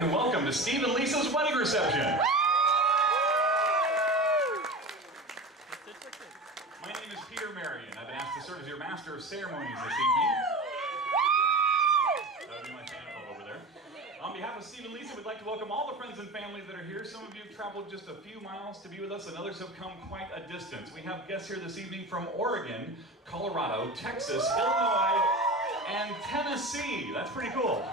And welcome to Steve and Lisa's wedding reception. My name is Peter Marion. I've been asked to serve as your master of ceremonies this evening. That would be my fan club over there. On behalf of Steve and Lisa, we'd like to welcome all the friends and families that are here. Some of you have traveled just a few miles to be with us, and others have come quite a distance. We have guests here this evening from Oregon, Colorado, Texas, Illinois, and Tennessee. That's pretty cool.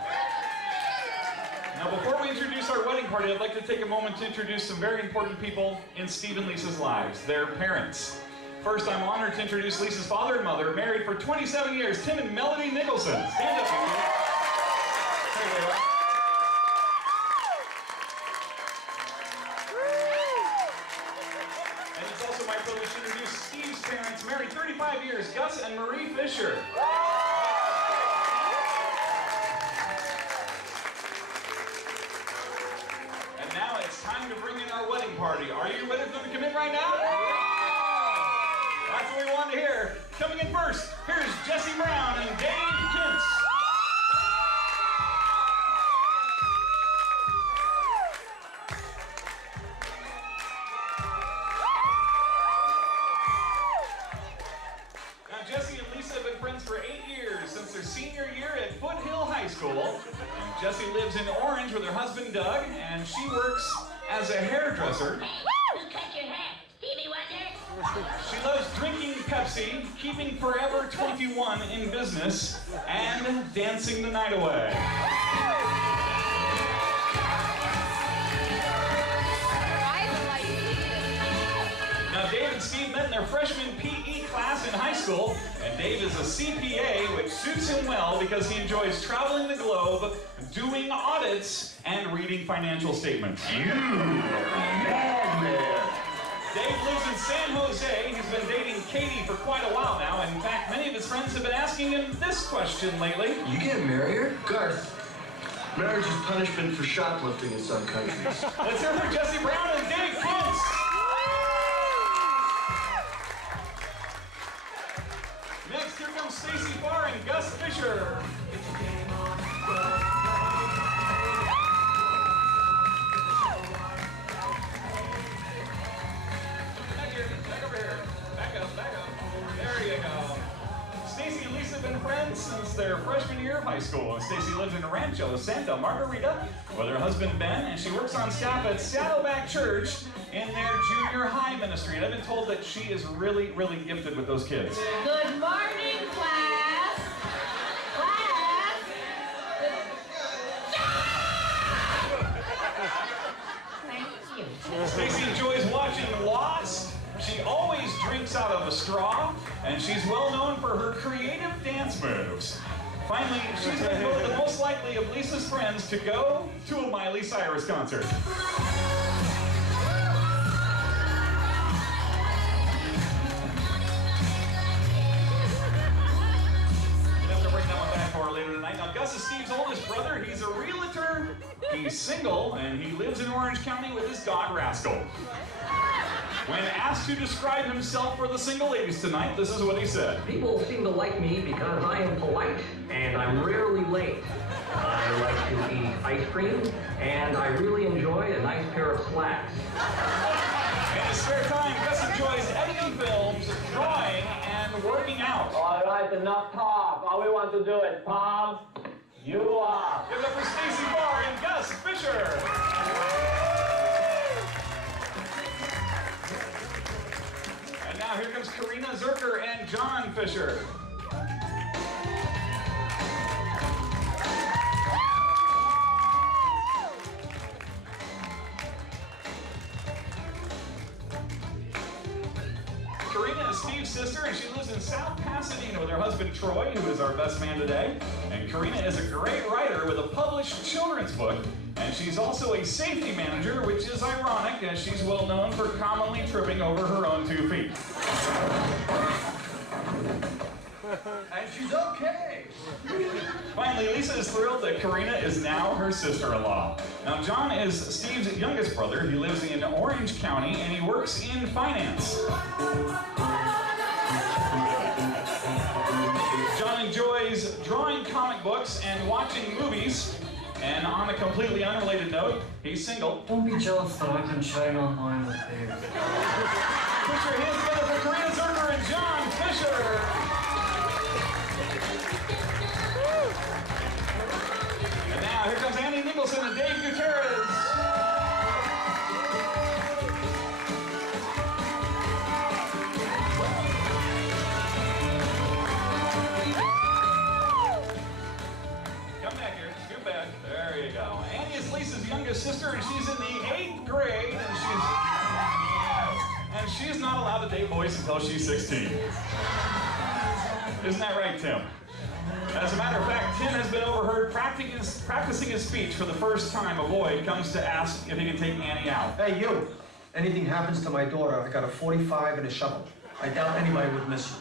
Now, before we introduce our wedding party, I'd like to take a moment to introduce some very important people in Steve and Lisa's lives, their parents. First, I'm honored to introduce Lisa's father and mother, married for 27 years, Tim and Melody Nicholson. Stand up, you two. There they are. And it's also my privilege to introduce Steve's parents, married 35 years, Gus and Marie Fisher. Now it's time to bring in our wedding party. Are you ready for them to come in right now? That's what we want to hear. Coming in first, here's Jesse Brown and Dave Kintz. Now Jesse and Lisa have been friends for 8 years, since their senior year at Foothill High School. Jessie lives in Orange with her husband Doug, and she works as a hairdresser. Who cut your hair? Stevie Wonder? She loves drinking Pepsi, keeping Forever 21 in business, and dancing the night away. Now Dave and Steve met in their freshman PE class in high school, and Dave is a CPA, which suits him well because he enjoys traveling the globe, doing audits, and reading financial statements. You madman! Dave lives in San Jose. He's been dating Katie for quite a while now. In fact, many of his friends have been asking him this question lately. You getting married? Garth, marriage is punishment for shoplifting in some countries. Let's hear from Jesse Brown and Dave Kintz. Next, here comes Stacy Farr and Gus Fisher. Back over here. Back up. There you go. Stacy and Lisa have been friends since their freshman year of high school. Stacy lives in Rancho Santa Margarita with her husband Ben, and she works on staff at Saddleback Church in their junior high ministry. And I've been told that she is really, really gifted with those kids. Good morning, class. Class. Thank you. Stacy enjoys watching Lost. She always drinks out of a straw, and she's well known for her creative dance moves. Finally, she's been voted the most likely of Lisa's friends to go to a Miley Cyrus concert. Later tonight. Now, Gus is Steve's oldest brother. He's a realtor, he's single, and he lives in Orange County with his dog, Rascal. When asked to describe himself for the single ladies tonight, this is what he said. People seem to like me because I am polite, and I'm rarely late. I like to eat ice cream, and I really enjoy a nice pair of slacks. In his spare time, Gus enjoys editing films, drawing, and working out. All right, enough talk. All we want to do is palms you up. Give it up for Stacy Farr and Gus Fisher. And now here comes Karina Zerker and John Fisher. Karina is Steve's sister, and she lives in South Pasadena with her husband Troy, who is our best man today. And Karina is a great writer with a published children's book, and she's also a safety manager, which is ironic as she's well known for commonly tripping over her own 2 feet. And she's okay. Finally, Lisa is thrilled that Karina is now her sister-in-law. Now, John is Steve's youngest brother. He lives in Orange County, and he works in finance. John enjoys drawing comic books and watching movies, And on a completely unrelated note, he's single. Don't be jealous that I've been chatting online with Dave. Put your hands together for Karina Zerger and John Fisher. And now here comes Annie Nicholson and Dave Gutierrez. Come back here, scoot back. There you go. Annie is Lisa's youngest sister, and she's in the 8th grade, and she's not allowed to date boys until she's 16. Isn't that right, Tim? As a matter of fact, Tim has been overheard practicing his speech for the first time. A boy comes to ask if he can take Annie out. Hey, you. Anything happens to my daughter, I got a 45 and a shovel. I doubt anybody would miss you.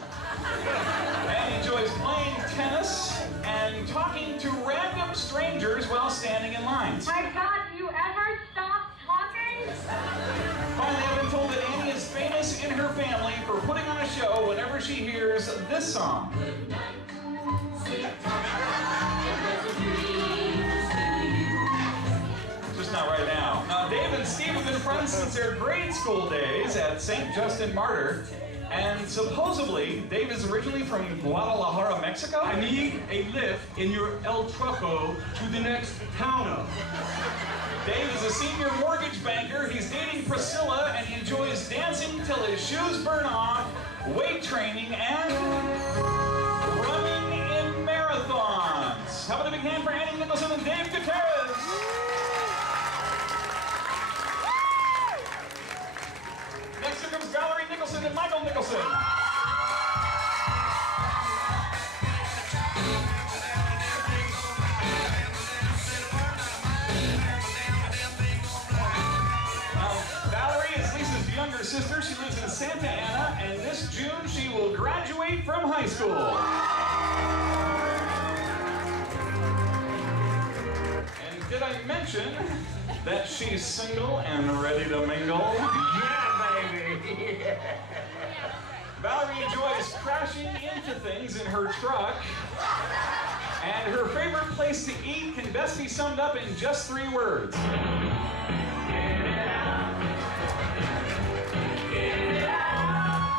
Annie enjoys playing tennis and talking to random strangers while standing in lines. My God, do you ever stop talking? Finally, I've been told that Annie is famous in her family for putting on a show whenever she hears this song. Just not right now. Now, Dave and Steve have been friends since their grade school days at St. Justin Martyr. And supposedly, Dave is originally from Guadalajara, Mexico. I need a lift in your El Truco to the next town up. Dave is a senior mortgage banker. He's dating Priscilla, and he enjoys dancing till his shoes burn off, weight training, and running in marathons. How about a big hand for Annie Nicholson and Dave Gutierrez? Next here comes Valerie Nicholson and Michael Nicholson. Valerie is Lisa's younger sister. She lives in Santa Ana, and this June she will graduate from high school. And did I mention that she's single and ready to mingle? Yeah, baby. Valerie enjoys crashing into things in her truck, and her favorite place to eat can best be summed up in just 3 words.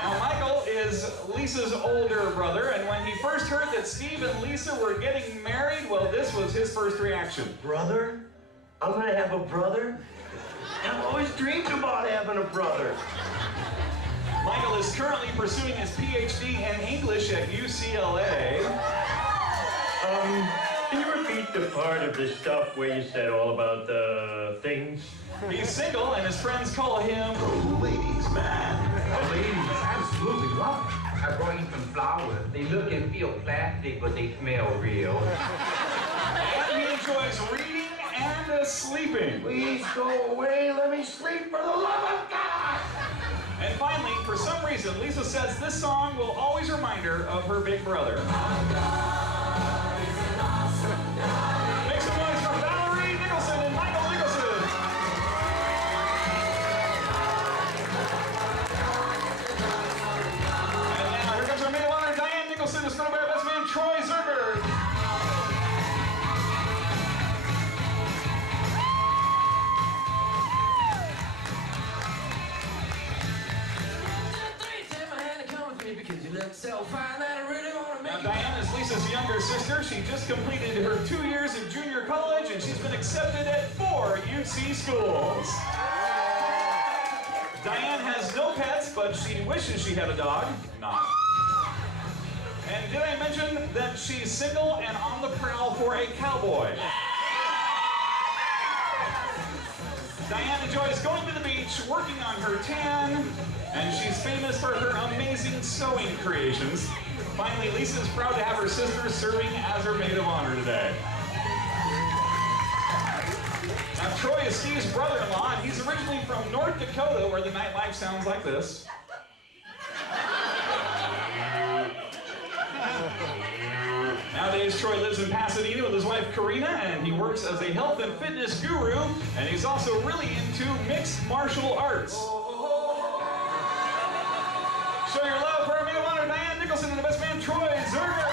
Now, Michael is Lisa's older brother, and when he first heard that Steve and Lisa were getting married, well, this was his first reaction. Brother? I'm gonna have a brother? I've always dreamed about having a brother. Michael is currently pursuing his PhD in English at UCLA. Can you repeat the part of the stuff where you said all about the things? He's single, and his friends call him Ladies, man. Ladies, absolutely love it. I brought you some flowers. They look and feel plastic, but they smell real. And he enjoys reading and sleeping. Please go away. Let me sleep for the love of God. And finally, for some reason, Lisa says this song will always remind her of her big brother. Make some noise for Valerie Nicholson and Michael Nicholson. And now here comes our maid of honor, Diane Nicholson, escorted by our best man, Troy Zerger. Now, Diane is Lisa's younger sister. She just completed her 2 years in junior college, and she's been accepted at 4 UC schools. Diane has no pets, but she wishes she had a dog. Not. And did I mention that she's single and on the prowl for a cowboy? Diane enjoys going to the beach, working on her tan, and she's famous for her amazing sewing creations. Finally, Lisa's proud to have her sister serving as her maid of honor today. Now, Troy is Steve's brother-in-law, and he's originally from North Dakota, where the nightlife sounds like this. Nowadays, Troy lives in Pasadena with his wife, Karina, and he works as a health and fitness guru, and he's also really into mixed martial arts. Show your love for our maid of honor, Diane Nicholson, and the best man, Troy Zerger.